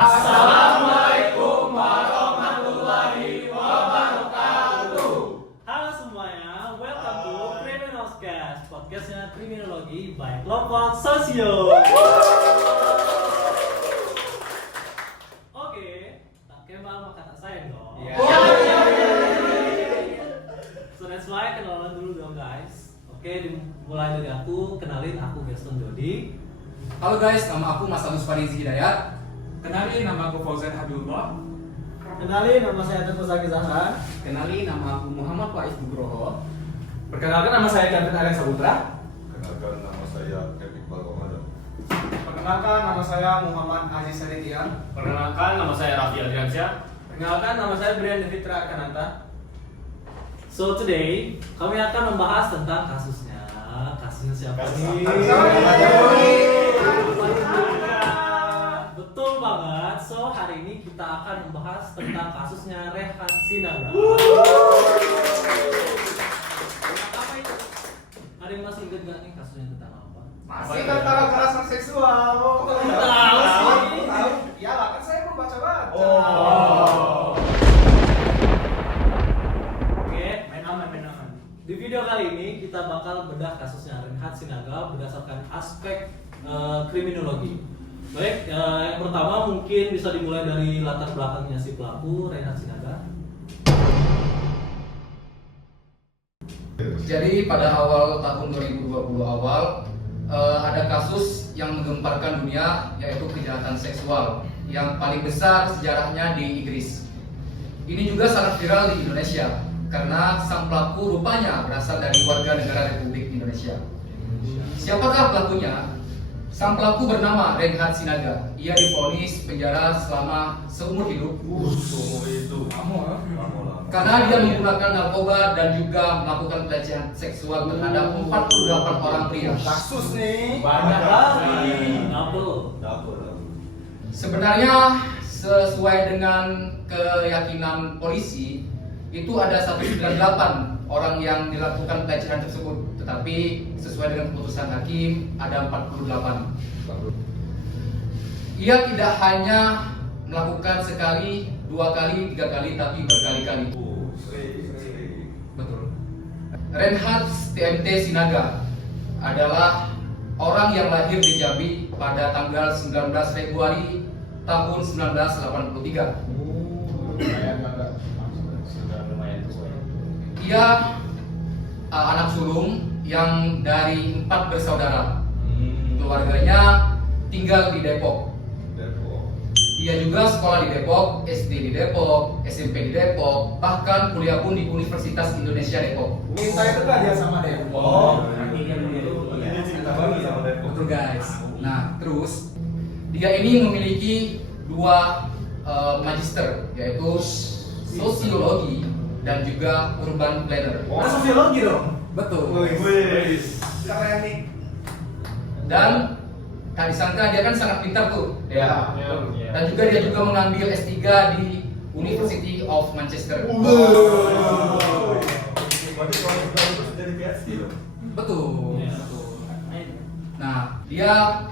Assalamualaikum warahmatullahi wabarakatuh. Halo semuanya, welcome to Kriminologcast, podcastnya kriminologi by kelompok sosio. Oke, tak kemal maka tak sayang dong. So that's why kenalan dulu dong guys. Oke, dimulai dari aku, kenalin aku Gaston Jody. Halo guys, nama aku Mas Agus Farizi Hidayat. Kenalin, nama aku Fauzan Habibullah. Kenalin, nama saya Teguh Zaki Zahra. Kenali, nama aku Muhammad Faiz Nugroho. Perkenalkan, nama saya Kevin Aryan Saputra. Kenalkan, nama saya Kevin Balkomado. Perkenalkan, nama saya Muhammad Aziz Sanitian. Perkenalkan, nama saya Raffi Adriansyah. Perkenalkan, nama saya Brian Devitra Kananta. So today kami akan membahas tentang kasusnya. Kasusnya siapa nih? Betul banget. So hari ini kita akan membahas tentang kasusnya Rehan Sinaga. Apa itu? Ada yang masih ingat gak nih kasusnya tentang apa? Masih tentang kekerasan seksual. Tahu sih. Tahu? Iyalah, kan saya membaca-baca. Oke, main aman. Di video kali ini kita bakal bedah kasusnya Rehan Sinaga berdasarkan aspek kriminologi. Baik, yang pertama mungkin bisa dimulai dari latar belakangnya si pelaku Rehan Sinaga. Jadi pada awal tahun 2020 awal ada kasus yang menggemparkan dunia, yaitu kejahatan seksual yang paling besar sejarahnya di Inggris. Ini juga sangat viral di Indonesia karena sang pelaku rupanya berasal dari warga negara Republik Indonesia. Siapakah pelakunya? Sang pelaku bernama Rehan Sinaga. Ia divonis penjara selama seumur hidup Semua itu. Lama. karena dia menggunakan narkoba dan juga melakukan pelecehan seksual terhadap 48 orang pria. Kasus nih. Banyak lagi. Double. Sebenarnya sesuai dengan keyakinan polisi itu ada 198 orang yang dilakukan pelecehan tersebut, tetapi sesuai dengan keputusan hakim ada 48. Ia tidak hanya melakukan sekali, 2 kali, 3 kali, tapi berkali-kali. Betul. Reinhard TMT Sinaga adalah orang yang lahir di Jambi pada tanggal 19 Februari tahun 1983. Ia anak sulung yang dari 4 bersaudara. Keluarganya tinggal di Depok. Ia juga sekolah di Depok, SD di Depok, SMP di Depok, bahkan kuliah pun di Universitas Indonesia Depok. Kita itu kan dia sama Depok. Ini cerita banget sama Depok. Betul guys. Nah terus dia ini memiliki 2 magister, yaitu sosiologi dan juga urban planner. Ada sosiologi dong. Betul. Keren nih. Dan tak disangka dia kan sangat pintar tuh. Ya. Dan juga dia juga mengambil S3 di University of Manchester. Betul. Ya. Nah, dia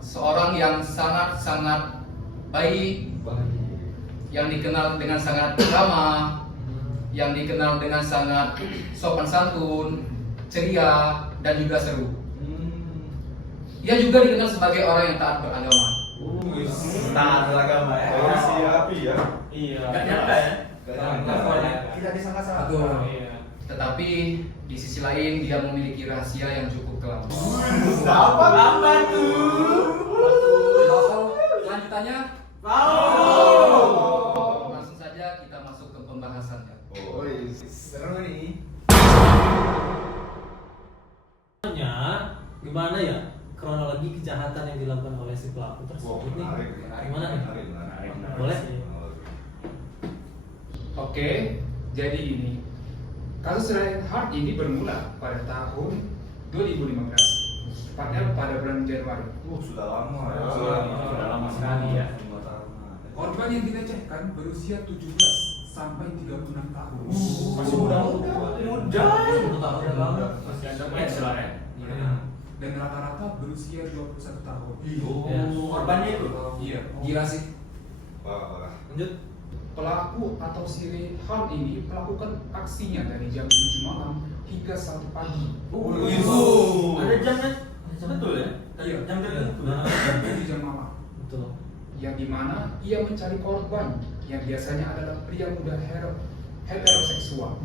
seorang yang sangat baik, yang dikenal dengan sangat ramah, yang dikenal dengan sangat sopan santun, ceria, dan juga seru. Ia juga dikenal sebagai orang yang taat beragama. Taat beragama ya. Api ya. Iya. Gak nyangka ya? Tidak disangka-sangka. Betul. Iya. Tetapi di sisi lain dia memiliki rahasia yang cukup kelam. Apa tuh? Tahu kelanjutannya? Langsung saja kita masuk ke pembahasannya. Seru nih. Sebenarnya gimana ya kronologi kejahatan yang dilakukan oleh si pelaku tersebut nih? Gimana nih? Boleh? Oke, jadi ini kasus Reinhard ini bermula pada tahun 2015, tepatnya pada bulan Januari. Sudah lama ya. Sudah lama sekali ya. Korban yang dilecehkan berusia 17 sampai 36 tahun. Masih muda. Muda. 10 tahun yang lalu. Masih ada match lah ya. Iya. dan rata-rata berusia 21 tahun. Ya. Korbannya itu? Iya. Gila sih. Parah. Lanjut. Pelaku atau si Reinhardt ini melakukan aksinya dari jam 7 malam hingga 1 pagi. Ada jamnya? Betul ya? Iya. Jam tertentu. Di jam malam. Betul. Yang dimana ia mencari korban yang biasanya adalah pria muda heteroseksual.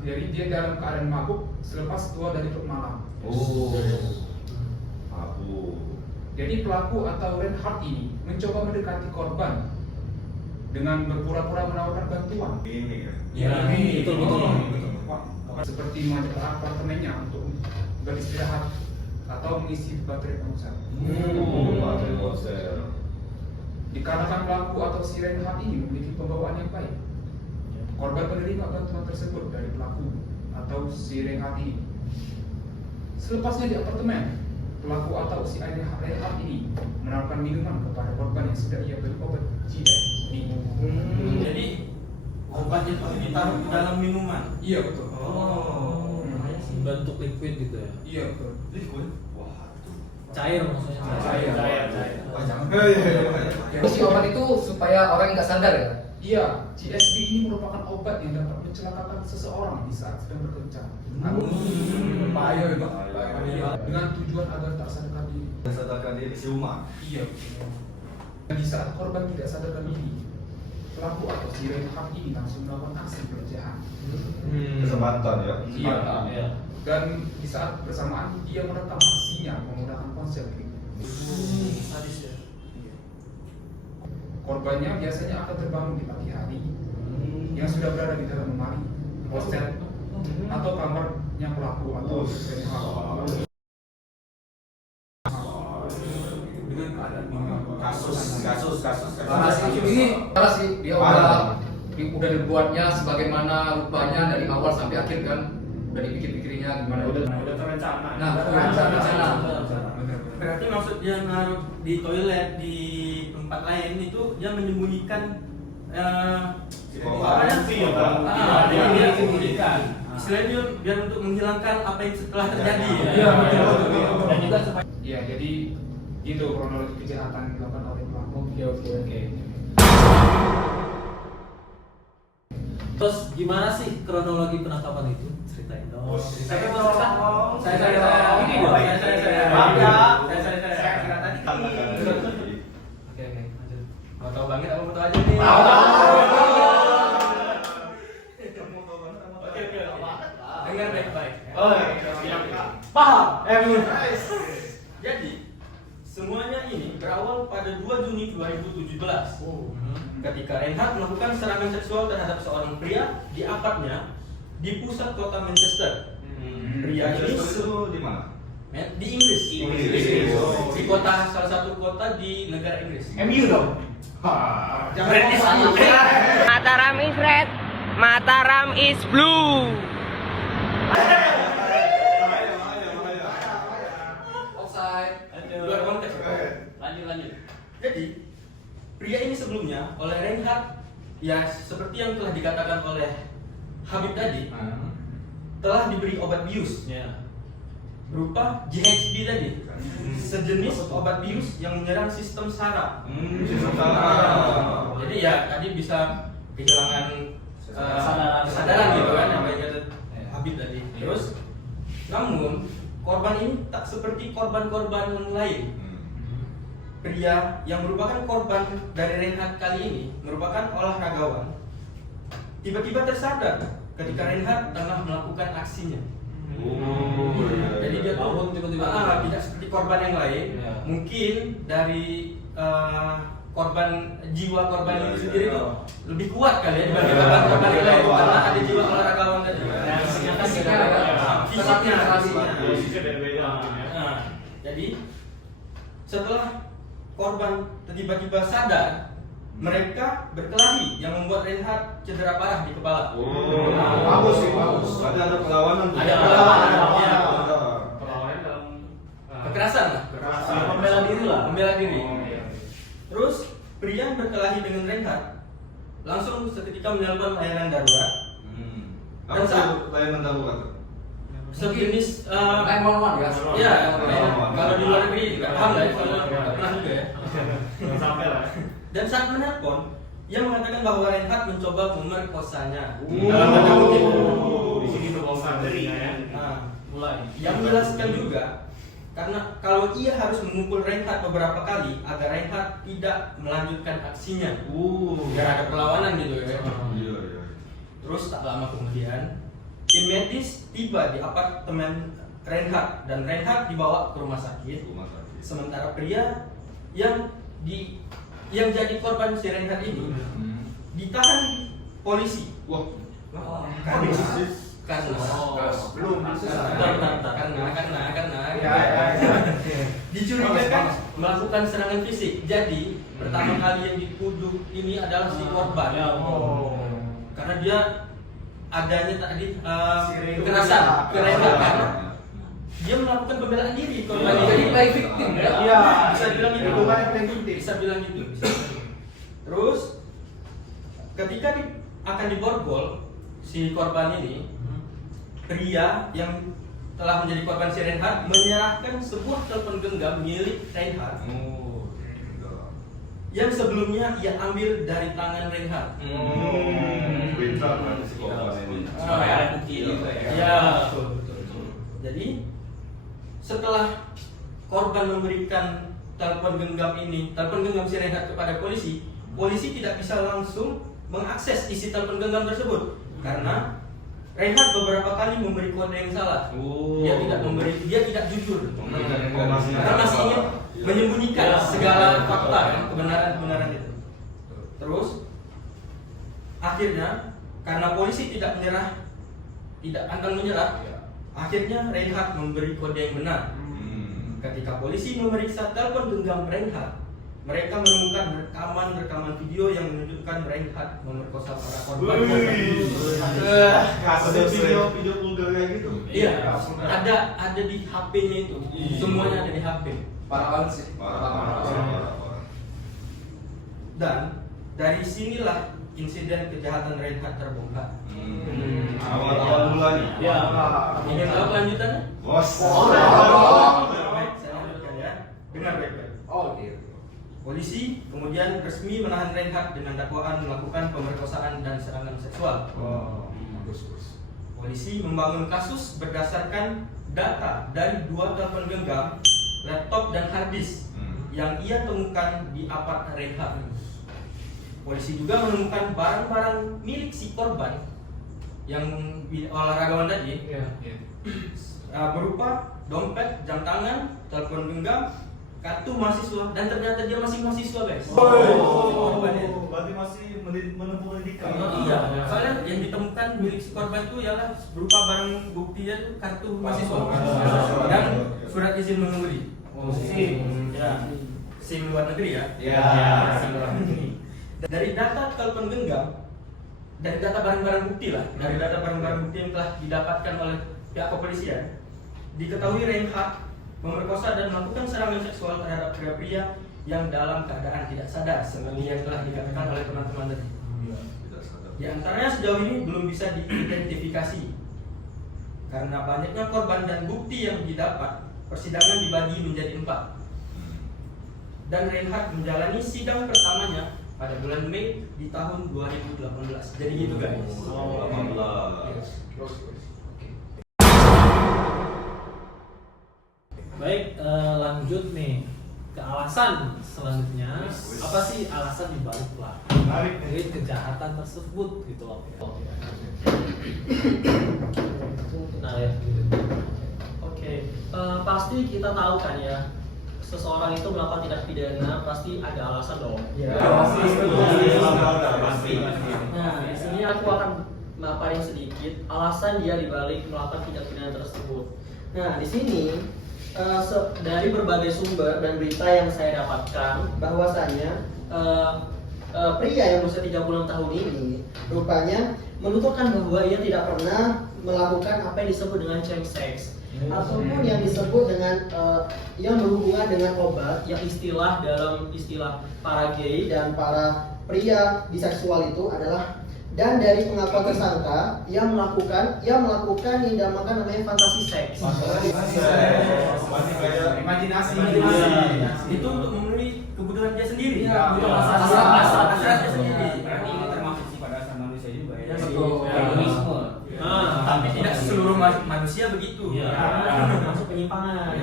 Jadi dia dalam keadaan mabuk selepas keluar dari klub malam. Aku. Jadi pelaku atau Reinhardt ini mencoba mendekati korban dengan berpura-pura menawarkan bantuan. Ini ya. Ya, betul. Seperti mengajak ke apartemennya untuk beristirahat atau mengisi baterai ponsel. Pakai ponsel. Dikarenakan pelaku atau si Reinhardt ini memiliki pembawaan yang baik, korban menerima bantuan tersebut dari pelaku atau si Reinhardt ini. Selepasnya di apartemen, pelaku atau si Reinhardt ini menawarkan minuman kepada korban yang sudah ia beri obat GSD. Jadi obat itu ditaruh di dalam minuman. Iya betul. Bentuk liquid gitu ya. Iya betul. Liquid. Wah, itu. Cair maksudnya. Cair. Terus si obat itu supaya orang nggak sadar ya. Iya, GSD ini merupakan obat yang dapat mencelakakan seseorang di saat sedang berkencan. Bahaya itu. Iya, dengan tujuan agar tak sadarkan diri. Sadarkan diri siuman. Iya. Dan di saat korban tidak sadarkan diri, pelaku atau si Reinhardt ini langsung melakukan aksi pelecehan. Kesempatan ya. Iya. Dan di saat bersamaan dia merekam aksinya menggunakan ponsel gitu. Sadis ya. Korbannya biasanya akan terbangun di pagi hari yang sudah berada di dalam lemari, ponsel, atau kamarnya pelaku atau Reinhardt. Dengan keadaan Parah sih. Ini parah sih. Dia udah dibuatnya sebagaimana rupanya dari awal sampai akhir kan. Udah dipikir-pikirnya gimana. Udah terencana. Nah, rencana. Berarti maksud dia naruh di toilet di tempat lain itu dia menyembunyikan dia menyembunyikan. Istilahnya biar untuk menghilangkan apa yang setelah terjadi. Iya, betul. Dan juga supaya Iya, jadi itu kronologi kejahatan yang dilakukan oleh pelaku. Oke. Terus gimana sih kronologi penangkapan itu? Ceritain dong. saya ini dong. Saya. Kira tadi. Oke, lanjut. Mau tahu banget apa mau tahu aja nih? Oke. Dengar baik-baik. Paham? Jadi semuanya ini berawal pada 2 Juni 2017 ketika Reinhardt melakukan serangan seksual terhadap seorang pria di apartnya di pusat kota Manchester. Pria ini itu di mana? di Inggris. Inggris. Di kota salah satu kota di negara Inggris. MU dong. Mataram is red, Mataram is blue. Offside. Luar konteks. Lanjut. Jadi pria ini sebelumnya oleh Reinhardt ya seperti yang telah dikatakan oleh Habib tadi telah diberi obat bius berupa GHB tadi, sejenis obat bius yang menyerang sistem saraf. Jadi ya tadi bisa kehilangan kesadaran gitu kan apa yang kata Habib tadi. Terus namun korban ini tak seperti korban-korban yang lain. Pria yang merupakan korban dari Reinhardt kali ini merupakan olahragawan. Tiba-tiba tersadar ketika Reinhardt tengah melakukan aksinya. Jadi dia bangun tiba-tiba. tidak seperti korban yang lain. Ya. Mungkin dari jiwa korban ini sendiri itu lebih kuat kali ya dibanding korban yang lain karena ada jiwa olahragawan tadi. Fisiknya. Nah, jadi setelah korban tiba-tiba sadar, mereka berkelahi yang membuat Reinhardt cedera parah di kepala. Bagus. Ada perlawanan. Ada perlawanan, ya. Perlawanan dalam Kekerasan lah. Membela diri. Oh, iya. Terus pria yang berkelahi dengan Reinhardt langsung seketika menelpon layanan darurat. Apa Dan saat sih layanan darurat? sejenis 911 ya. ya, 911. kalau di luar negeri nggak paham lah, soalnya nggak pernah juga ya. Jangan sampai lah. Dan saat menelpon, ia mengatakan bahwa Reinhardt mencoba memerkosanya. Dalam tanda kutip. Di sini terbongkar darinya ya. Nah, Mulai. yang menjelaskan juga karena kalau ia harus memukul Reinhardt beberapa kali agar Reinhardt tidak melanjutkan aksinya. Biar ada perlawanan gitu ya. Iya, iya. Terus tak lama kemudian tim medis tiba di apartemen Reinhardt dan Reinhardt dibawa ke rumah sakit. Rumah sakit. Sementara pria yang jadi korban si Reinhardt ini ditahan polisi. Wah, Karena Belum. karena Ya. dicurigakan melakukan serangan fisik. Jadi pertama kali yang dituduh ini adalah si korban. Ya, Karena dia adanya tadi Si kekerasan, Reinhardt. karena dia melakukan pembelaan diri korban ini. Jadi play victim ya. Iya. Bisa bilang gitu. Itu kan yang paling penting. Bisa bilang gitu. Terus ketika akan diborgol si korban ini, pria yang telah menjadi korban si Reinhardt menyerahkan sebuah telepon genggam milik Reinhardt oh, enggak. yang sebelumnya ia ambil dari tangan Reinhardt. Pintar kan si korban ini. Supaya ada bukti gitu ya. Ya, betul. Jadi setelah korban memberikan telepon genggam si Reinhardt kepada polisi, polisi tidak bisa langsung mengakses isi telepon genggam tersebut karena Reinhardt beberapa kali memberi kode yang salah. Dia tidak jujur. Memberikan informasi yang Karena masih salah. ingin menyembunyikan segala fakta, kebenaran itu. Terus akhirnya karena polisi tidak pantang menyerah, akhirnya Reinhardt memberi kode yang benar. Ketika polisi memeriksa telepon genggam Reinhardt, mereka menemukan rekaman video yang menunjukkan Reinhardt memerkosa para korban. Ada video vulgar kayak gitu. Iya, ada di HP-nya itu. Semuanya ada di HP. Parah banget sih. Parah. Dan dari sinilah insiden kejahatan Reinhardt terbongkar. Awal mulanya. Ya. Ingin tahu kelanjutannya? Bos. Baik, saya lanjutkan ya. Dengar baik-baik. Oh, gitu. Polisi kemudian resmi menahan Reinhardt dengan dakwaan melakukan pemerkosaan dan serangan seksual. Bagus. Polisi membangun kasus berdasarkan data dari 2 telepon genggam, laptop dan hard disk yang ia temukan di apartemen Reinhardt. Polisi juga menemukan barang-barang milik si korban yang olahragawan tadi, berupa dompet, jam tangan, telepon genggam, kartu mahasiswa, dan ternyata dia masih mahasiswa, guys. Berarti masih menempuh pendidikan. Iya, soalnya yang ditemukan milik si korban itu ialah berupa barang buktinya itu kartu mahasiswa dan surat izin mengemudi. SIM, ya, SIM luar negeri ya. SIM luar negeri. Dari data telepon genggam, dari data barang-barang bukti lah, dari data barang-barang bukti yang telah didapatkan oleh pihak kepolisian, diketahui Reinhardt memerkosa dan melakukan serangan seksual terhadap pria-pria yang dalam keadaan tidak sadar seperti yang telah dikatakan oleh teman-teman tadi. Di antaranya sejauh ini belum bisa diidentifikasi karena banyaknya korban dan bukti yang didapat. Persidangan dibagi menjadi 4 dan Reinhardt menjalani sidang pertamanya pada bulan Mei di tahun 2018. Jadi gitu guys. 18. Baik, lanjut nih ke alasan selanjutnya. Apa sih alasan dibalik dari kejahatan tersebut gitu loh? Nah ya, oke. Pasti kita tahu kan ya, seseorang itu melakukan tindak pidana pasti ada alasan dong. Pasti. Nah, di sini aku akan memaparin sedikit alasan dia dibalik melakukan tindak pidana tersebut. Nah, di sini dari berbagai sumber dan berita yang saya dapatkan bahwasanya pria yang berusia 36 tahun ini rupanya menuturkan bahwa ia tidak pernah melakukan apa yang disebut dengan change sex ataupun yang disebut dengan yang berhubungan dengan obat, yang dalam istilah para gay dan para pria biseksual itu adalah Dan dari pengakuan tersangka, ia melakukan yang dinamakan namanya fantasi seks. Masih kayak Imajinasi. Itu untuk memenuhi kebutuhan dia sendiri. Iya, betul. Hasratnya sendiri. Berarti ini termasuk sifat dasar manusia juga ya. Betul. Egoisme. Tapi tidak seluruh manusia begitu. Masuk penyimpangan.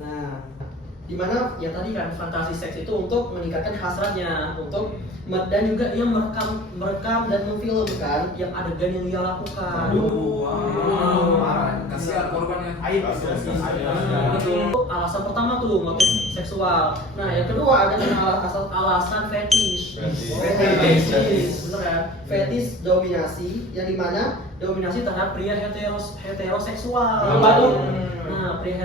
Nah, dimana ya tadi kan fantasi seks itu untuk meningkatkan hasratnya, untuk dan juga dia merekam dan memfilmkan yang adegan yang dia lakukan. Kasihan korbannya. Aib. Itu alasan pertama tuh motif seksual. Nah yang kedua ada alasan fetish. Fetish, bener kan? Fetish dominasi, yang dimana dominasi terhadap pria heteroseksual. Nah pria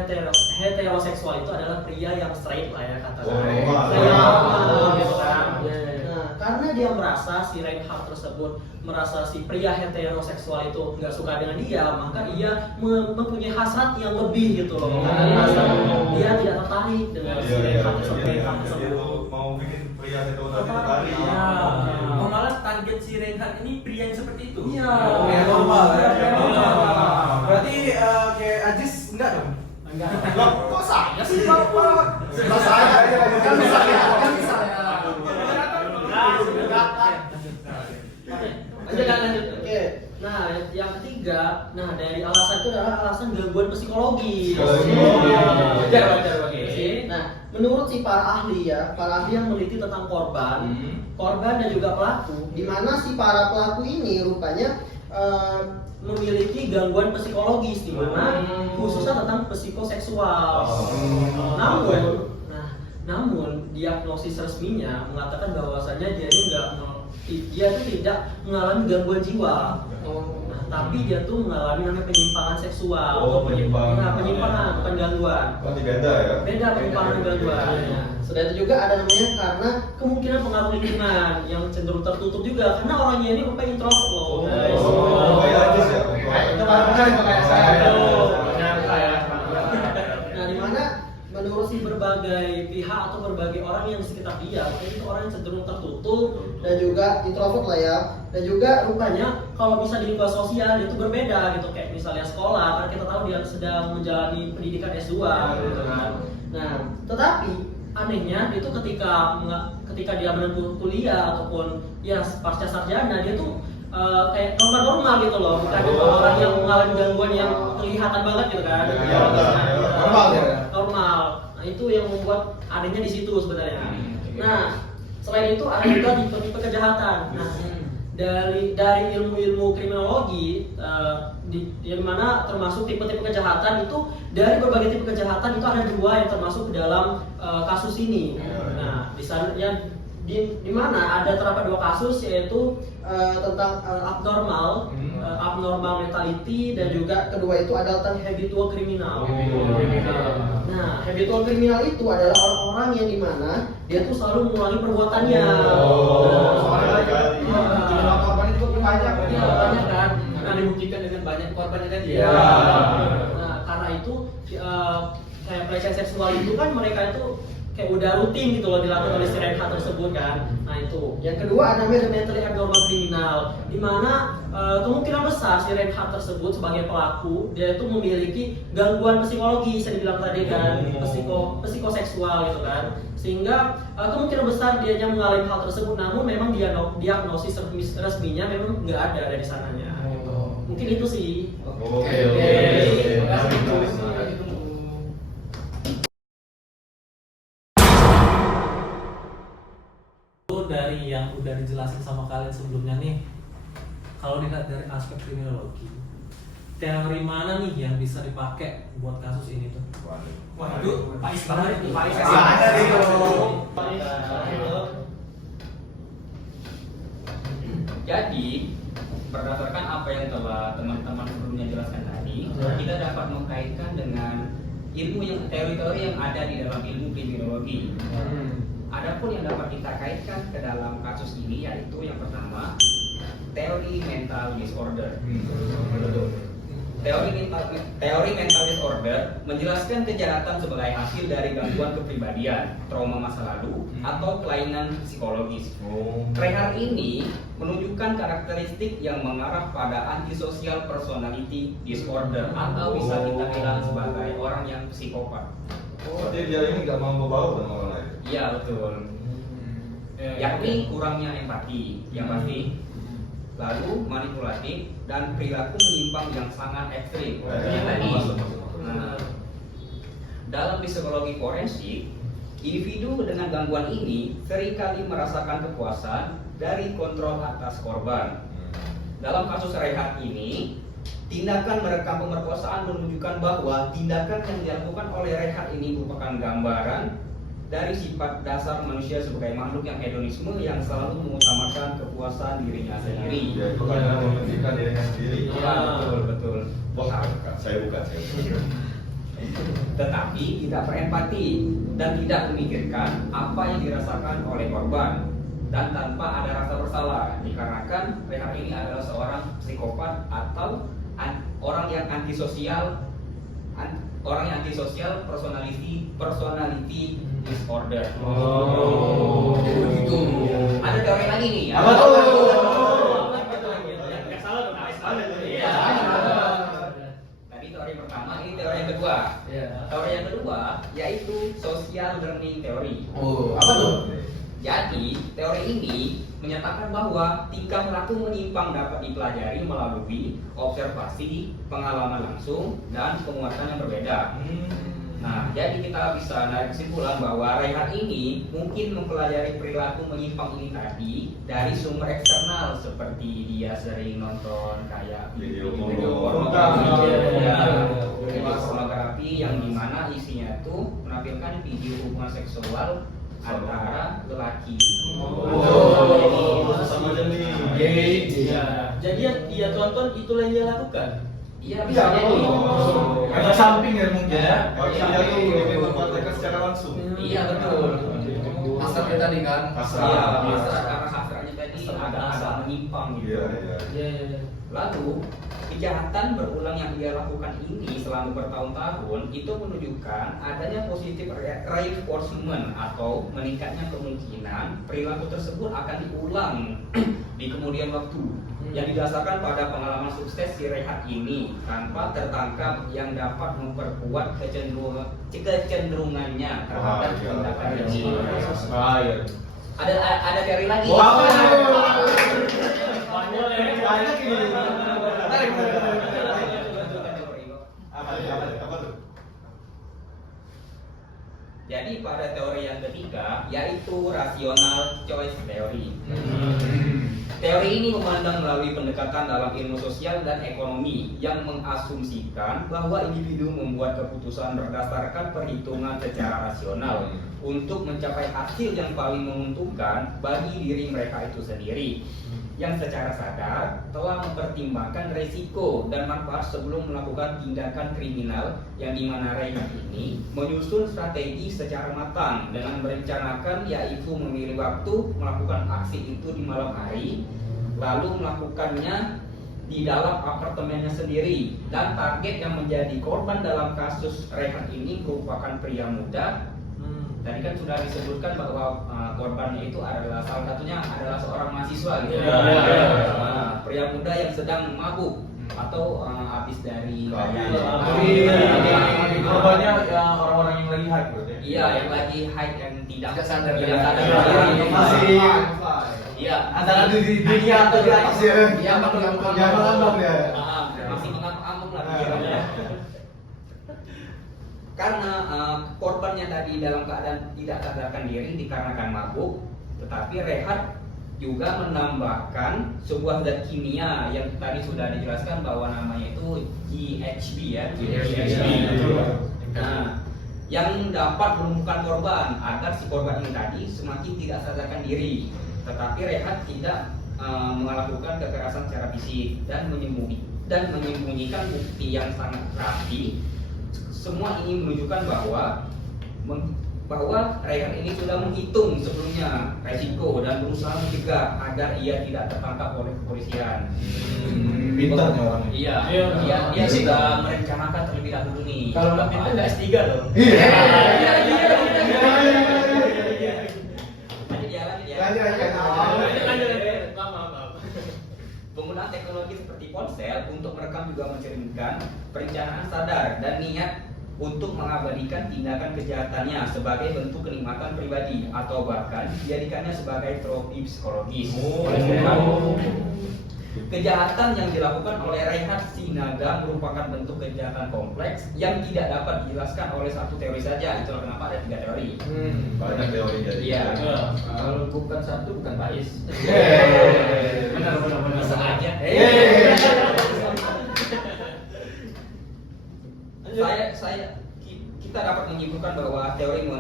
heteroseksual itu adalah pria yang straight lah ya katanya. Pria normal gitu kan. Nah karena dia merasa si Reinhardt tersebut merasa si pria heteroseksual itu nggak suka dengan dia, maka ia mempunyai hasrat yang lebih gitu loh. Karena merasa dia tidak tertarik dengan si Reinhardt tersebut. Mau bikin pria itu tertarik. Oh malah target si Reinhardt ini pria yang seperti itu. Iya. Normal ya. Berarti kayak Ajis enggak dong? Enggak. Loh, kok saya sih Bapak? Sebelah saya kan misalnya. Lanjut. Oke. Nah, yang ketiga, dari alasan itu adalah alasan gangguan psikologi. Wajar. Oke. Nah, menurut si para ahli yang meneliti tentang korban dan juga pelaku, di mana si para pelaku ini rupanya memiliki gangguan psikologis, di mana khususnya tentang psikoseksual. Namun diagnosis resminya mengatakan bahwasannya dia ini dia itu tidak mengalami gangguan jiwa. Nah, tapi dia tuh mengalami namanya penyimpangan seksual. Penyimpangan bukan gangguan. Beda ya? Beda penyimpangan dan gangguan. Selain itu juga ada namanya karena kemungkinan pengaruh lingkungan yang cenderung tertutup juga, karena orangnya ini rupanya introvert loh. Kayak Ajis ya? Itu kayak saya. Nah, di mana menurut si berbagai pihak atau berbagai orang yang di sekitar dia, itu orang yang cenderung tertutup dan juga introvert lah ya. Dan juga rupanya kalau bisa di lingkungan sosial itu berbeda gitu, kayak misalnya sekolah, karena kita tahu dia sedang menjalani pendidikan S2 gitu kan. Nah, tetapi anehnya itu ketika dia menempuh kuliah ataupun ya pasca sarjana, dia tuh kayak normal gitu loh, bukan orang yang mengalami gangguan yang kelihatan banget gitu kan. Normal. Nah, itu yang membuat anehnya di situ sebenarnya. Nah, selain itu ada juga tipe-tipe kejahatan. Nah, dari ilmu-ilmu kriminologi di mana termasuk tipe-tipe kejahatan itu, dari berbagai tipe kejahatan itu ada dua yang termasuk ke dalam kasus ini. Nah, di sana di mana ada terdapat dua kasus, yaitu tentang abnormal mentality, dan juga kedua itu adalah tentang habitual kriminal. Nah, habitual kriminal itu adalah orang-orang yang dimana dia tuh selalu mengulangi perbuatannya. Korban itu banyak. Iya, banyak kan. Karena dibuktikan dengan banyak korbannya tadi. Iya. Nah, karena itu kayak pelecehan seksual itu kan mereka itu kayak udah rutin gitu loh dilakukan oleh si Reinhardt tersebut kan. Nah itu. Yang kedua ada mentally abnormal kriminal, di mana kemungkinan besar si Reinhardt tersebut sebagai pelaku dia itu memiliki gangguan psikologis yang dibilang tadi kan, psikoseksual gitu kan. Sehingga kemungkinan besar dia mengalami hal tersebut, namun memang diagnosis resminya memang nggak ada di sananya. Mungkin itu sih. Oke. Dari yang udah dijelasin sama kalian sebelumnya nih, kalau dilihat dari aspek kriminologi, teori mana nih yang bisa dipakai buat kasus ini tuh? Waduh, Pak Islam itu. Jadi berdasarkan apa yang telah teman-teman sebelumnya jelaskan tadi, kita dapat mengkaitkan dengan teori-teori yang ada di dalam ilmu kriminologi. Adapun yang dapat kita kaitkan ke dalam kasus ini yaitu yang pertama, teori mental disorder. Teori mental disorder menjelaskan kejahatan sebagai hasil dari gangguan kepribadian, trauma masa lalu, atau kelainan psikologis. Reinhardt ini menunjukkan karakteristik yang mengarah pada antisocial personality disorder atau bisa kita bilang sebagai orang yang psikopat. Berarti dia ini nggak mau berbaur sama orang lain. Iya betul. Yakni kurangnya empati yang pasti, lalu manipulatif dan perilaku menyimpang yang sangat ekstrim. Yang tadi. Nah, dalam psikologi forensik, individu dengan gangguan ini seringkali merasakan kepuasan dari kontrol atas korban. Dalam kasus Reinhardt ini, tindakan merekam pemerkosaan menunjukkan bahwa tindakan yang dilakukan oleh Reinhardt ini merupakan gambaran dari sifat dasar manusia sebagai makhluk yang hedonisme yang selalu mengutamakan kepuasan dirinya sendiri. Ya, itu karena mementingkan dirinya sendiri. Ya, betul. Wah, saya bukan. Tetapi tidak berempati dan tidak memikirkan apa yang dirasakan oleh korban, dan tanpa ada rasa bersalah dikarenakan Reinhardt ini adalah seorang psikopat atau orang yang antisosial personality disorder. Begitu. Ada teori lagi nih. Apa tuh? Nggak salah dong. Iya. Tadi teori pertama, ini teori yang kedua. Teori yang kedua yaitu social learning theory. Oh, apa tuh? Jadi, teori ini menyatakan bahwa tingkah laku menyimpang dapat dipelajari melalui observasi, pengalaman langsung, dan penguatan yang berbeda. Nah, jadi kita bisa narik kesimpulan bahwa Reinhardt ini mungkin mempelajari perilaku menyimpang ini tadi dari sumber eksternal seperti dia sering nonton kayak Video pornografi, pornografi. video pornografi yang dimana isinya tuh menampilkan video hubungan seksual antara lelaki. Sama jenis. Jadi yang dia tonton itulah yang dia lakukan. Iya bisa jadi. Efek samping ya mungkin ya. Maksudnya tuh ingin mempraktekkan secara langsung. Iya betul. Hasratnya tadi kan. Iya, karena hasratnya tadi agak menyimpang gitu. Iya. Lalu kejahatan berulang yang dia lakukan ini selama bertahun-tahun itu menunjukkan adanya positif reinforcement atau meningkatnya kemungkinan perilaku tersebut akan diulang di kemudian waktu yang didasarkan pada pengalaman sukses si Reinhardt ini tanpa tertangkap yang dapat memperkuat kecenderungannya terhadap tindakan ini. Ada teori lagi. Banyak ini. Apa tuh? Jadi pada teori yang ketiga yaitu rational choice theory. Teori ini memandang melalui pendekatan dalam ilmu sosial dan ekonomi yang mengasumsikan bahwa individu membuat keputusan berdasarkan perhitungan secara rasional untuk mencapai hasil yang paling menguntungkan bagi diri mereka itu sendiri, yang secara sadar telah mempertimbangkan risiko dan manfaat sebelum melakukan tindakan kriminal, yang dimana Reinhardt ini menyusun strategi secara matang dengan merencanakan yaitu memilih waktu melakukan aksi itu di malam hari, lalu melakukannya di dalam apartemennya sendiri, dan target yang menjadi korban dalam kasus Reinhardt ini merupakan pria muda. Tadi kan sudah disebutkan bahwa korbannya itu adalah salah satunya adalah seorang mahasiswa gitu. Pria muda yang sedang mabuk atau habis dari Korbannya ya orang-orang yang lagi hype berarti. Iya, yang lagi high yang tidak sadar diri. Masih Iya. antara di dunia atau di atas ya. Iya, mengamuk-amuk. Ya mengamuk ya. Masih mengamuk-amuk lah pikirannya. Karena korbannya tadi dalam keadaan tidak sadarkan diri dikarenakan mabuk, tetapi Reinhardt juga menambahkan sebuah zat kimia yang tadi sudah dijelaskan bahwa namanya itu GHB ya, GHB. Nah, yang dapat melumpuhkan korban agar si korban ini tadi semakin tidak sadarkan diri. Tetapi Reinhardt tidak melakukan kekerasan secara fisik dan menyembunyikan bukti yang sangat rapi. Semua ini menunjukkan bahwa bahwa Raihan ini sudah menghitung sebelumnya resiko dan berusaha mencegah agar ia tidak tertangkap oleh kepolisian. Pintar nih orangnya. Iya, Iya. dia sudah merencanakan terlebih dahulu nih. Kalau nggak pintar nggak S3 dong. Iya. Penggunaan teknologi seperti ponsel untuk merekam juga mencerminkan perencanaan sadar dan niat untuk mengabadikan tindakan kejahatannya sebagai bentuk kenikmatan pribadi atau bahkan dijadikannya sebagai trofi psikologis. Kejahatan yang dilakukan oleh Reinhard Sinaga merupakan bentuk kejahatan kompleks yang tidak dapat dijelaskan oleh satu teori saja. Itulah kenapa ada 3 teori. Banyak teori jadi. Iya. Kalau bukan satu bukan Pais. Benar. Bisa aja. Kita dapat menyimpulkan bahwa teori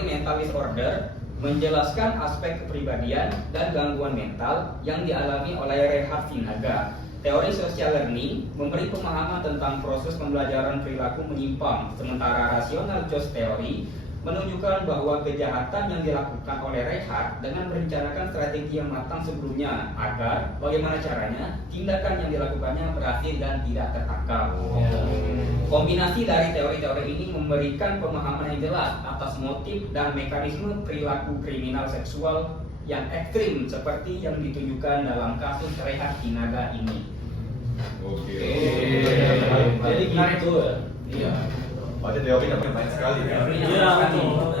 mental disorder menjelaskan aspek kepribadian dan gangguan mental yang dialami oleh Reinhard Sinaga. Teori social learning memberi pemahaman tentang proses pembelajaran perilaku menyimpang, sementara rasional choice theory menunjukkan bahwa kejahatan yang dilakukan oleh Reinhard dengan merencanakan strategi yang matang sebelumnya agar bagaimana caranya tindakan yang dilakukannya berhasil dan tidak tertangkap. Kombinasi dari teori-teori ini memberikan pemahaman yang jelas atas motif dan mekanisme perilaku kriminal seksual yang ekstrim seperti yang ditunjukkan dalam kasus Reinhard Sinaga ini. Oke. Jadi gitu ya. Iya. Berarti teorinya banyak sekali ya. Iya, betul.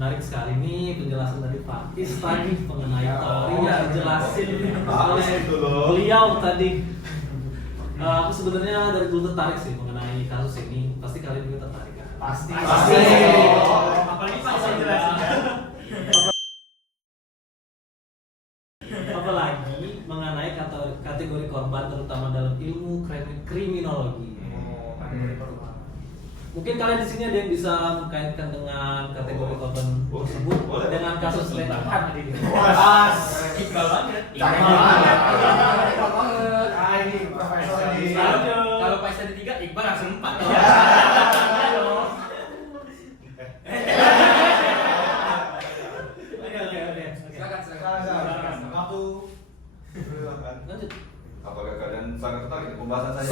Menarik sekali nih penjelasan dari Pak Is tadi mengenai teorinya dijelasin oleh beliau tadi. Aku sebenarnya dari dulu tertarik sih mengenai kasus ini. Pasti kalian juga tertarik kan? Pasti. Apalagi Pak saya jelasin. Apalagi mengenai kategori korban terutama dalam ilmu kriminologi. Mungkin kalian di sini ada yang bisa mengkaitkan dengan kategori korban tersebut dengan kasus Reinhard ini. Iqbal banget. Ini profesor ini. Kalau Pais ada 3, Iqbal langsung 4. Silakan. Waktu. Lanjut. Apakah kalian sangat tertarik dengan pembahasan saya?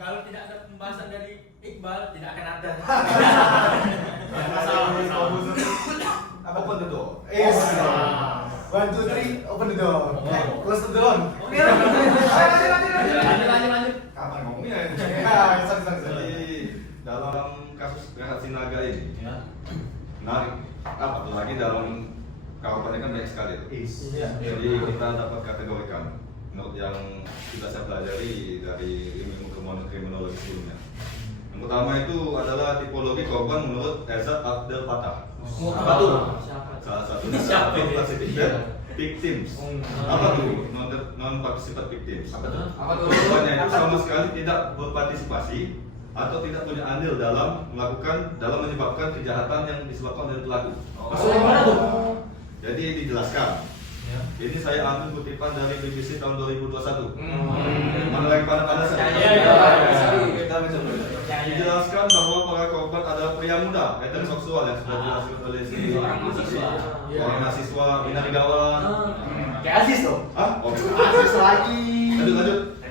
Kalau tidak ada pembahasan dari Iqbal, tidak akan ada. Open the door. Is. 1, 2, 3, open the door. Close the door. Lanjut. Kapan ngomongnya? Jadi dalam kasus Reinhard Sinaga ini menarik. Apalagi dalam korbannya kan banyak sekali. Jadi kita dapat kategorikan menurut yang sudah saya pelajari dari ilmu kriminologi sebelumnya. Yang pertama itu adalah tipologi korban menurut Ezat Abdel Fattah. Apa tuh? Salah satunya adalah non-participated victims. Apa tuh non-participated victims? Apa tuh? Korbannya itu sama sekali tidak berpartisipasi atau tidak punya andil dalam menyebabkan kejahatan yang disebabkan oleh pelaku. Maksudnya mana tuh? Jadi dijelaskan. Ini saya ambil kutipan dari BBC tahun 2021. Mana lagi pada dijelaskan bahwa para korban adalah pria muda, heteroseksual yang sudah dijelaskan oleh orang mahasiswa binarigawan. Kayak Aziz tuh. Ah, oke. Aziz lagi. Lanjut.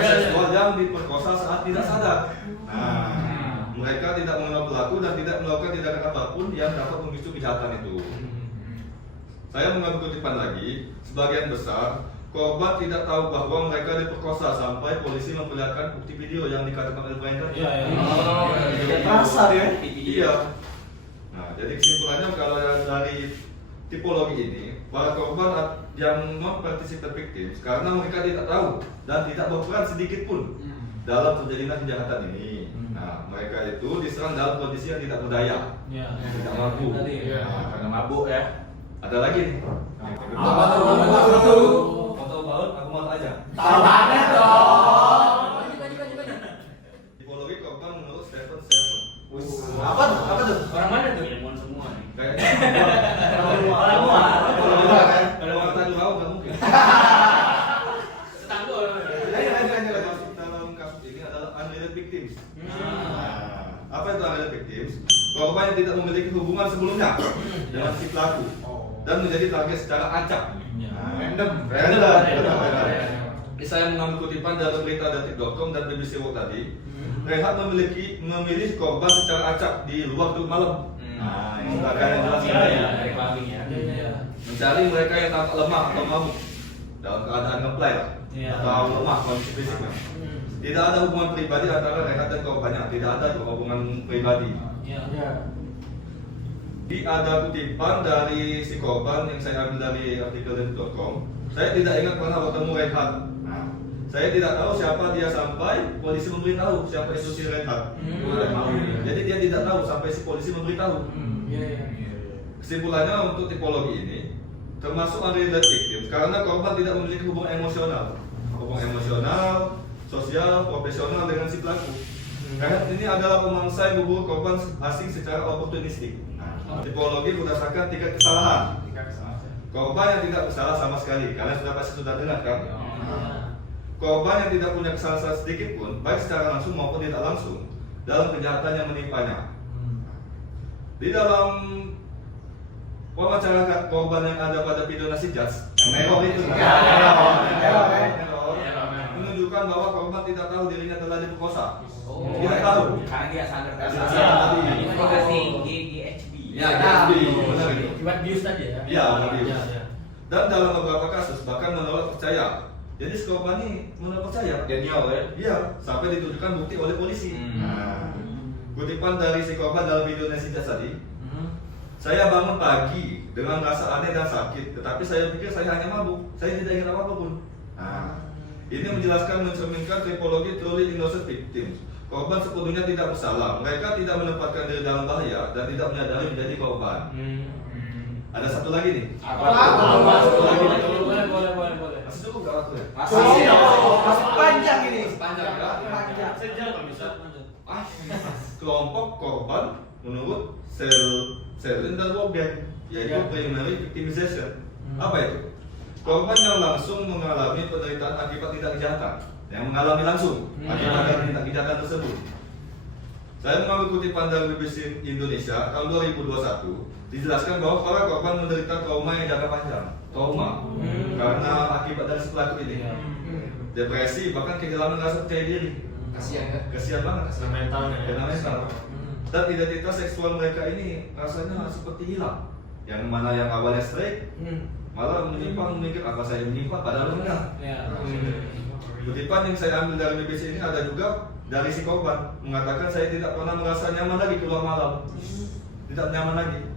Seksual yang diperkosa saat tidak sadar. Nah, mereka tidak mengenal pelaku dan tidak melakukan tindakan apapun yang dapat memicu kejahatan itu. Saya mengambil kutipan lagi, sebagian besar korban tidak tahu bahwa mereka diperkosa sampai polisi memperlihatkan bukti video yang dikatakan oleh Brian tadi. Kasar ya. Iya. Nah, jadi kesimpulannya kalau dari tipologi ini, para korban yang non-participated victims karena mereka tidak tahu dan tidak berperan sedikit pun dalam terjadinya kejahatan ini. Nah, mereka itu diserang dalam kondisi yang tidak berdaya, tidak mampu. Karena mabuk ya. Ada lagi nih. Apa tuh? Foto baut, aku mau aja. Tahu banget dong. Tipologi korban menurut Stephen Seven. Apa tuh? Orang mana tuh? Ilmuwan semua nih. Kayaknya Orang luar. kalau orang tadi mau nggak mungkin. Setangguh orang. Yang masuk dalam kasus ini adalah Andre unrelated victims, korban yang tidak memiliki hubungan sebelumnya dengan si pelaku dan menjadi target secara acak. Random. Ini saya mengambil kutipan dari berita detik.com dan BBC World tadi. Rehat memilih korban secara acak di luar grup malam. Nah, ini akan yang jelas dari clubbing ya. mencari mereka yang tampak lemah atau mabuk dalam keadaan ngeplay atau lemah kondisi fisiknya. Tidak ada hubungan pribadi antara Rehat dan korbannya. Tidak ada hubungan pribadi. Di ada kutipan dari si korban yang saya ambil dari artikel detik.com. Saya tidak ingat pernah bertemu Rehat. Saya tidak tahu siapa dia sampai polisi memberitahu siapa itu si Rehat. Jadi dia tidak tahu sampai si polisi memberitahu. Kesimpulannya untuk tipologi ini termasuk unrelated victims karena korban tidak memiliki hubungan emosional, sosial, profesional dengan si pelaku. Rehat ini adalah pemangsa yang berburu korban asing secara oportunistik. Tipologi berdasarkan tingkat kesalahan. Korban yang tidak bersalah sama sekali, kalian sudah dengar kan? Korban yang tidak punya kesalahan sedikit pun, baik secara langsung maupun tidak langsung, dalam kejahatan yang menimpanya. Di dalam wawancara korban yang ada pada video Nasi Judge, teror itu menunjukkan bahwa korban tidak tahu dirinya telah diperkosa. Tidak tahu. Karena dia sadar. Ini lokasi GHB. Ya, GHB, benar itu. Akibat bius tadi ya. Iya, bius. Dan dalam beberapa kasus bahkan menolak percaya. Jadi si korban ini menolak percaya. Daniel ya. Iya, sampai ditunjukkan bukti oleh polisi. Kutipan dari si korban dalam video Nasi Judge tadi. Saya bangun pagi dengan rasa aneh dan sakit, tetapi saya pikir saya hanya mabuk. Saya tidak ingat apa-apa pun. Ini mencerminkan tipologi truly innocent victims. Korban sepenuhnya tidak bersalah. Mereka tidak menempatkan diri dalam bahaya dan tidak menyadari menjadi korban. Ada satu lagi nih. Boleh. Masih cukup gak waktu ya? Masih panjang ini. Panjang ya? Sejam kalau bisa. Kelompok korban menurut Selin dan Wobbien, yaitu primary victimization. Apa itu? Korban yang langsung mengalami penderitaan akibat tindak kejahatan, yang mengalami langsung akibat dari tindak kejahatan tersebut. Saya mengambil kutipan dari BBC Indonesia tahun 2021, dijelaskan bahwa para korban menderita trauma yang jangka panjang, karena akibat dari si pelaku ini, depresi, bahkan kehilangan rasa percaya diri. Kasihan banget. Kena mental. Dan identitas seksual mereka ini rasanya seperti hilang. Yang mana yang awalnya straight, malah menyimpang memikir apa saya menyimpang padahal enggak. Kutipan yang saya ambil dari BBC ini ada juga dari si korban mengatakan saya tidak pernah merasa nyaman lagi keluar malam. Tidak nyaman lagi.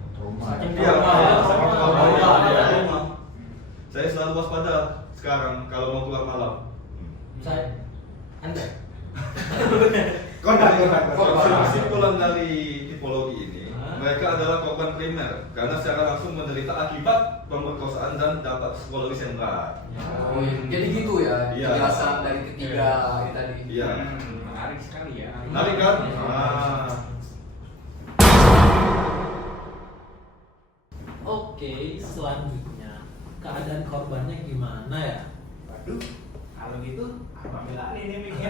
Saya selalu waspada sekarang kalau mau keluar malam. Kesimpulan dari tipologi ini, mereka adalah korban primer karena secara langsung menderita akibat pemerkosaan dan dampak psikologis yang berat. Jadi gitu ya, Iya. penjelasan dari ketiga ini tadi. Iya. Menarik sekali ya. Menarik kan? Oke, selanjutnya keadaan korbannya gimana ya? Waduh, kalau gitu ambil alih nih miknya.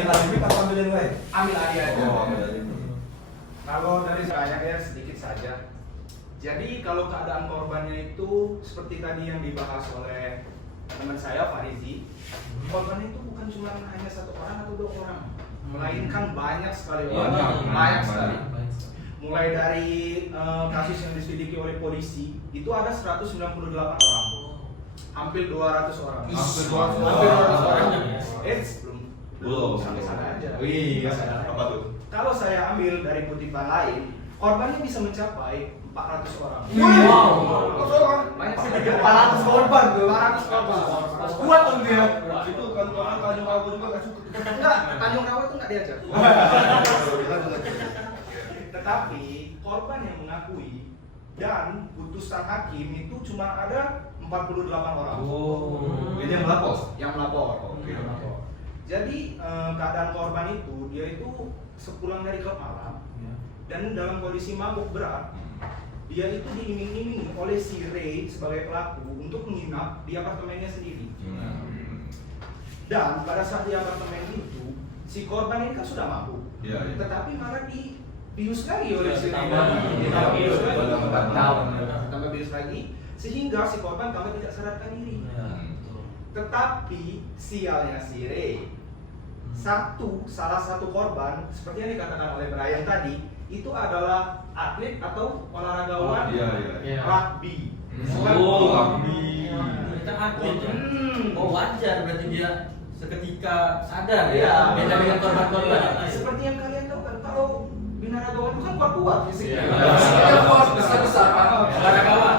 Tapi pas ambilin gue. Ambil alih aja. Kalau dari saya ya sedikit saja. Jadi kalau keadaan korbannya itu seperti tadi yang dibahas oleh teman saya Farizi, korban itu bukan cuma hanya satu orang atau dua orang, melainkan banyak sekali orang, banyak sekali. Mulai dari kasus yang diselidiki oleh polisi itu ada 198 orang, hampir 200 orang. Hampir 200 orang. Belum sampai sana aja. Apa tuh? Kalau saya ambil dari kutipan lain, korbannya bisa mencapai 400 orang. Banyak sih. 400 korban tuh. 400 korban. Kuat dong dia. Itu kalau orang Tanjung Rawa juga nggak cukup. Enggak, Tanjung Rawa itu enggak diajak. Tetapi korban yang mengakui dan putusan hakim itu cuma ada 48 orang. Ini yang melapor. Yang melapor. Jadi keadaan korban itu dia itu sepulang dari klub malam dan dalam kondisi mabuk berat, dia itu diiming-imingi oleh si Ray sebagai pelaku untuk menginap di apartemennya sendiri. Dan pada saat di apartemen itu, si korban ini kan sudah mampu, Iya, iya. tetapi malah dibius lagi oleh si Ditambah bius lagi, Ditambah. tambah bius lagi, sehingga si korban tambah tidak sadarkan diri. Tetapi sialnya si Ray, salah satu korban seperti yang dikatakan oleh Brian tadi, itu adalah atlet atau olahragawan rugby. Rugby. Kita atlet ya. Oh wajar berarti dia seketika sadar ya. Beda dengan korban-korban. Seperti yang kalian tahu kan, kalau binaragawan itu kan kuat fisiknya. Kita kuat besar-besar kan. Olahragawan.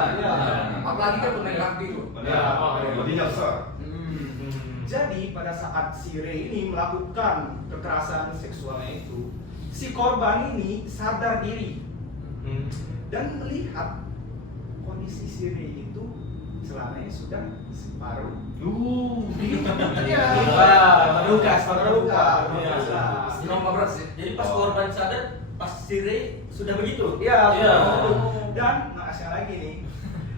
Apalagi kan pemain rugby loh. Bodinya besar. Jadi pada saat si Ray ini melakukan kekerasan seksualnya itu, si korban ini sadar diri dan melihat kondisi si Ray itu celananya sudah separuh. Iya. Lukas. Jadi pas korban sadar, pas si Ray sudah begitu. Iya. Iya. Dan naasnya lagi nih,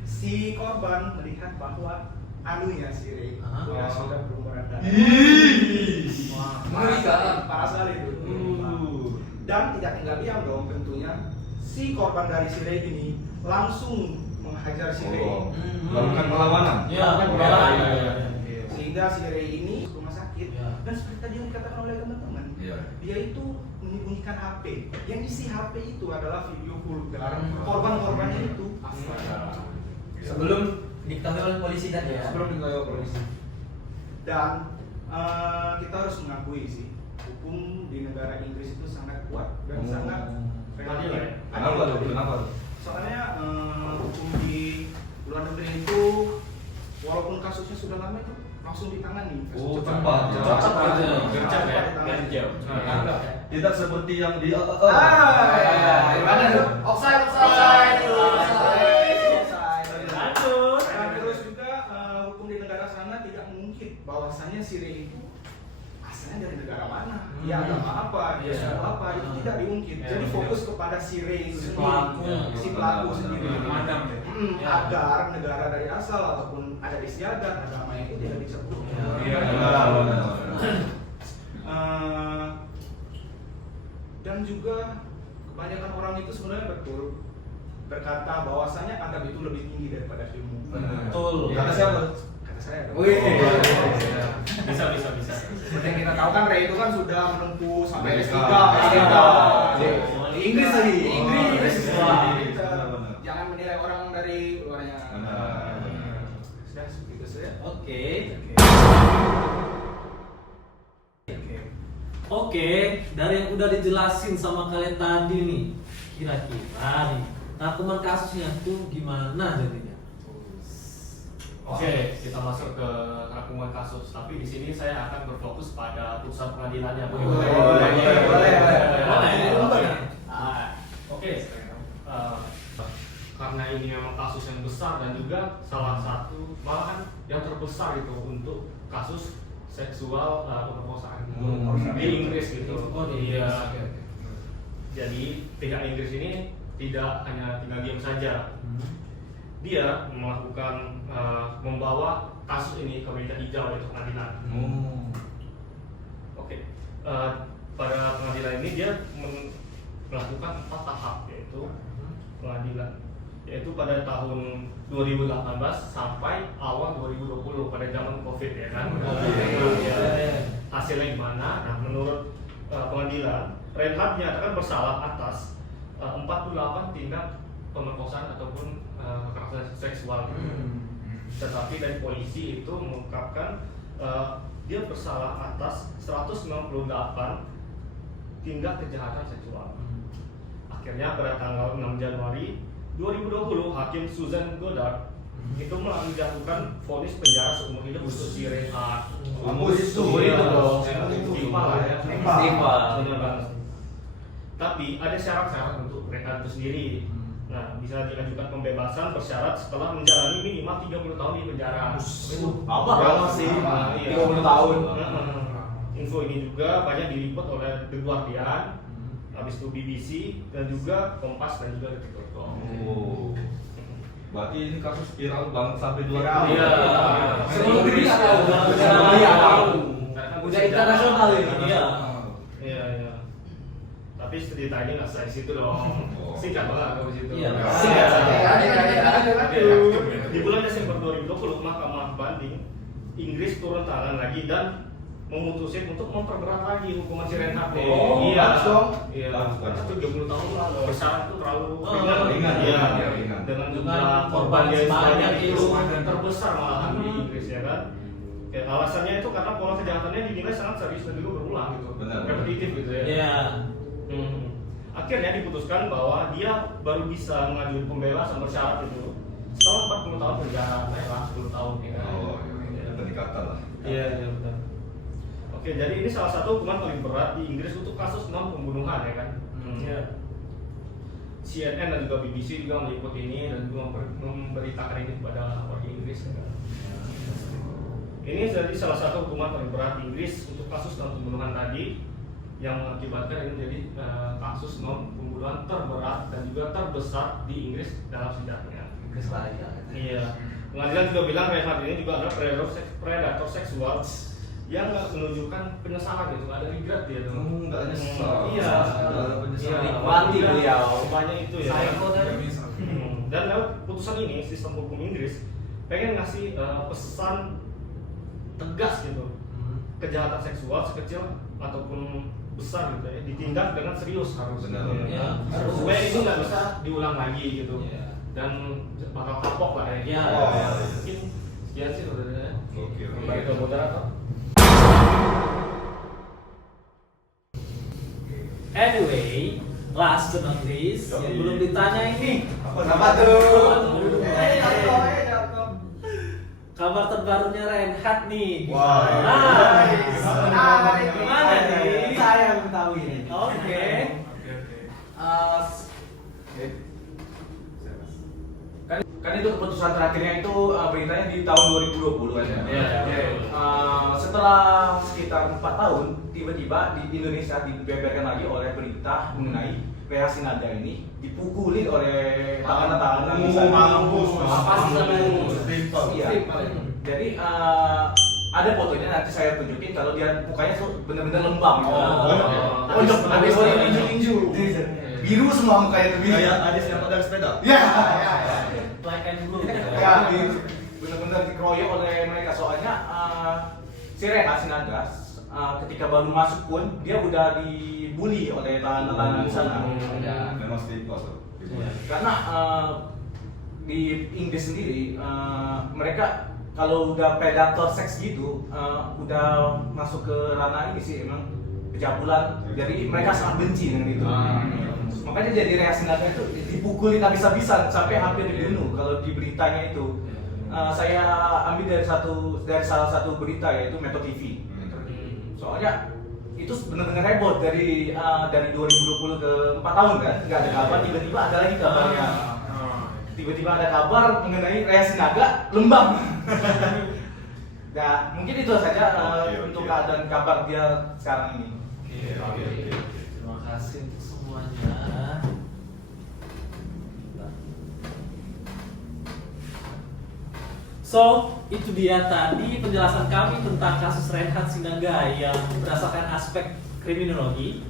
si korban melihat bahwa anunya si Ray sudah berumuran dan Mengerikan. parah sekali itu. Dan tidak tinggal diam dong tentunya, si korban dari si Ray ini langsung menghajar si Ray. Melakukan perlawanan. Sehingga si Ray ini rumah sakit. Ya. Dan seperti tadi yang dikatakan oleh teman-teman, dia itu menyembunyikan HP. Yang isi HP itu adalah video vulgar korban-korbannya itu. Sebelum diketahui oleh polisi tadi ya. Sebelum diketahui polisi. Dan kita harus mengakui sih, hukum di negara Inggris itu sangat kuat dan sangat Adil ya? Kenapa? Soalnya hukum di luar negeri itu walaupun kasusnya sudah lama itu langsung ditangani. Cepat. Gercep ya. Gercep. Tidak seperti yang di Offside. Dan terus juga hukum di negara sana tidak mungkin bahwasanya si Ray itu asalnya dari negara mana, dia agama apa, dia suku apa, itu tidak diungkit. Jadi fokus kepada si Ray itu sendiri, si pelaku sendiri, agar negara dari asal ataupun ada istiadat agama itu tidak disebut. Dan juga kebanyakan orang itu sebenarnya betul berkata bahwasanya adab itu lebih tinggi daripada ilmu. Betul. Kata siapa? Kata saya. Bisa. Seperti yang kita tahu kan Ray itu kan sudah menempuh sampai S3. Di Inggris lagi. Inggris. Jangan menilai orang dari luarnya. Sudah begitu saja. Oke, dari yang udah dijelasin sama kalian tadi nih, kira-kira nih rangkuman kasusnya tuh gimana jadinya? Oke, kita masuk ke rangkuman kasus. Tapi di sini saya akan berfokus pada putusan pengadilannya. Oke. Karena ini memang kasus yang besar dan juga salah satu malahan yang terbesar itu untuk kasus seksual pemerkosaan di Inggris gitu. Iya. Jadi pihak Inggris ini tidak hanya tinggal diam saja. Dia melakukan membawa kasus ini ke meja hijau yaitu pengadilan. Oke. Pada pengadilan ini dia melakukan 4 tahap yaitu pengadilan, yaitu pada tahun 2018 sampai awal 2020 pada zaman COVID ya kan. Hasilnya gimana? Nah, menurut pengadilan, Reinhardt dinyatakan bersalah atas 48 tindak pemerkosaan ataupun kekerasan seksual. Tetapi dari polisi itu mengungkapkan dia bersalah atas 198 tindak kejahatan seksual. Akhirnya pada tanggal 6 Januari 2020 Hakim Susan Goddard itu menjatuhkan vonis penjara seumur hidup untuk si Reinhardt. Seumur hidup dong. Setimpal lah ya. Benar banget. Tapi ada syarat-syarat untuk Reinhardt itu sendiri. Nah, bisa diajukan pembebasan bersyarat setelah menjalani minimal 30 tahun di penjara. Lama sih. 30 tahun. Info ini juga banyak diliput oleh The Guardian, habis itu BBC dan juga Kompas dan juga Detik.com. Berarti ini kasus viral banget sampai luar Iya. Seluruh dunia tahu. Udah internasional ini. Iya. tapi detailnya nggak saya situ dong. Singkat banget kalau di situ. Iya. Singkat saja. Aduh. Di bulan Desember 2020 Mahkamah Banding Inggris turun tangan lagi dan memutuskan untuk memperberat lagi hukuman si Reinhardt. Iya. Bagus dong. Iya. Bagus. Itu 30 tahun lah. Bersyarat itu terlalu ringan. Iya. Ringan. Dengan Dengan jumlah korban korban yang sebanyak sebanyak itu. itu terbesar malahan di Inggris ya kan. Ya, alasannya itu karena pola kejahatannya dinilai sangat serius dan juga berulang gitu. Benar. Repetitif gitu ya. Iya. Akhirnya diputuskan bahwa dia baru bisa mengajukan pembebasan bersyarat itu setelah 40 tahun penjara, naiklah 10 tahun ya kan. Oh, iya. Peningkatan lah. Iya, benar. Oke, jadi ini salah satu hukuman paling berat di Inggris untuk kasus non-pembunuhan ya kan. Ya. CNN dan juga BBC juga meliput ini dan juga memberitakan ini kepada warga Inggris ya kan. Ini jadi salah satu hukuman paling berat di Inggris untuk kasus non-pembunuhan tadi yang mengakibatkan ini menjadi kasus non-pembunuhan terberat dan juga terbesar di Inggris dalam sejarahnya. Inggris Raya. Iya. Pengadilan juga bilang Reinhardt ini juga adalah predator seksual yang nggak menunjukkan penyesalan gitu, nggak ada regret dia tuh. Nggak ada nyesal. Iya. Iya. Nikmati beliau. Banyak itu ya. Psycho tadi. Dan lewat putusan ini sistem hukum Inggris pengen ngasih pesan tegas gitu. Kejahatan seksual sekecil ataupun besar gitu ya ditindak dengan serius harus. Benar. Ya, harus. Supaya ini nggak bisa diulang lagi gitu. Iya. Dan bakal kapok lah ya. Iya. Mungkin sekian sih sebenarnya. Oke. Kembali ke moderator. Anyway, last but not least, yang belum ditanya ini. Apa tuh? Kabar terbarunya Reinhardt nih. Wah. Nice. Nah, Gimana nih? Saya yang tahu ini. Oke. Kan itu keputusan terakhirnya itu beritanya di tahun 2020 kan ya. Iya. Setelah sekitar 4 tahun tiba-tiba di Indonesia dibeberkan lagi oleh berita mengenai Rea Sinaga ini dipukuli oleh tangan-tangan Mampus. Apa sih namanya? Iya. Jadi ada fotonya nanti saya tunjukin kalau dia mukanya tuh benar-benar lembam. Habis inju-inju. Biru semua mukanya tuh biru. Kayak Adis yang pedal sepeda. Ya. Black and blue. Ya, benar-benar dikeroyok oleh mereka soalnya si Rea Sinaga ketika baru masuk pun dia udah dibully oleh tahanan-tahanan di sana. Memang stigma tuh. Karena di Inggris sendiri mereka kalau udah predator seks gitu udah masuk ke ranah ini sih emang pencabulan. Jadi mereka sangat benci dengan itu. Makanya jadi Rea Sinaga itu dipukulin habis-habisan sampai hampir dibunuh. Kalau di beritanya itu saya ambil dari salah satu berita yaitu Metro TV. Soalnya itu benar-benar heboh dari 2020 ke 4 tahun kan, nggak ada kabar, tiba-tiba ada lagi kabarnya. Tiba-tiba ada kabar mengenai Rea Sinaga lembam. Nah, mungkin itu saja untuk keadaan kabar dia sekarang ini. Terima kasih untuk semuanya. So, itu dia tadi penjelasan kami tentang kasus Reinhardt Sinaga yang berdasarkan aspek kriminologi.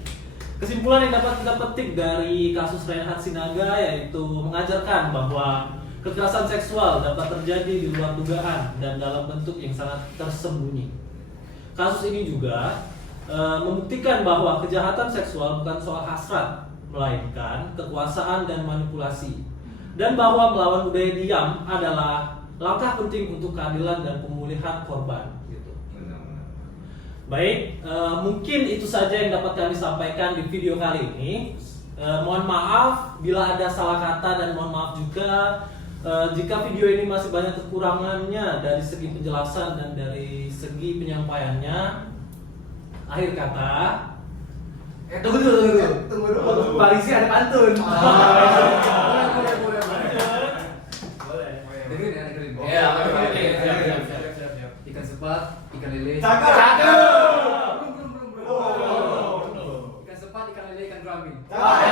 Kesimpulan yang dapat kita petik dari kasus Reinhardt Sinaga yaitu mengajarkan bahwa kekerasan seksual dapat terjadi di luar dugaan dan dalam bentuk yang sangat tersembunyi. Kasus ini juga membuktikan bahwa kejahatan seksual bukan soal hasrat, melainkan kekuasaan dan manipulasi. Dan bahwa melawan budaya diam adalah langkah penting untuk keadilan dan pemulihan korban. Gitu. Baik, mungkin itu saja yang dapat kami sampaikan di video kali ini. Mohon maaf bila ada salah kata dan mohon maaf juga jika video ini masih banyak kekurangannya dari segi penjelasan dan dari segi penyampaiannya. Akhir kata, Tunggu dulu. Parisi ada pantun. Dengerin. Ya, Ikan sepat, ikan lele. Cakep. Ikan sepat, ikan lele, ikan gurami. Cakep.